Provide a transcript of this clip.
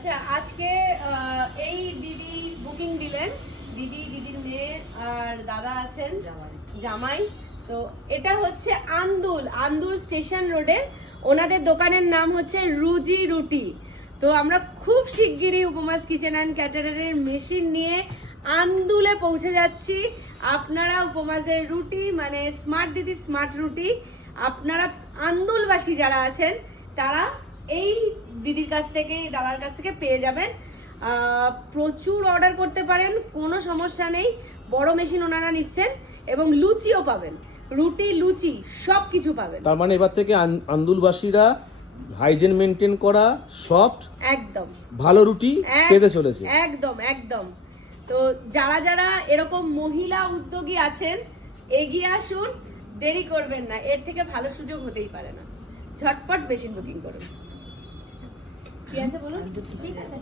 আচ্ছা আজকে এই দিদি বুকিং দিলেন, দিদির মেয়ে আর দাদা আছেন জামাই। তো এটা হচ্ছে আন্দুল স্টেশন রোডে, ওনাদের দোকানের নাম হচ্ছে রুজি রুটি। তো আমরা খুব শিগগিরই উপমাস কিচেন অ্যান্ড ক্যাটারারের মেশিন নিয়ে আন্দুলে পৌঁছে যাচ্ছি। আপনারা উপমাসের রুটি মানে স্মার্ট দিদি স্মার্ট রুটি আপনারা আন্দুলবাসী যারা আছেন তারা এই দিদির কাছ থেকে দাদার কাছ থেকে পেয়ে যাবেন। প্রচুর অর্ডার করতে পারেন, কোনো সমস্যা নেই। বড় মেশিন ওনারা নিচ্ছেন এবং লুচিও পাবেন, রুটি লুচি সব কিছু পাবেন। তার মানে এবার থেকে আন্দুলবাসীরা হাইজেন মেনটেন করা সফট একদম ভালো রুটি পেতে চলেছে। একদম একদম। তো যারা যারা এরকম মহিলা উদ্যোগী আছেন এগিয়ে আসুন, দেরি করবেন না, এর থেকে ভালো সুযোগ হতেই পারে না। ঝটপট মেশিন বুকিং করুন। কি আছে বলুন। ঠিক আছে।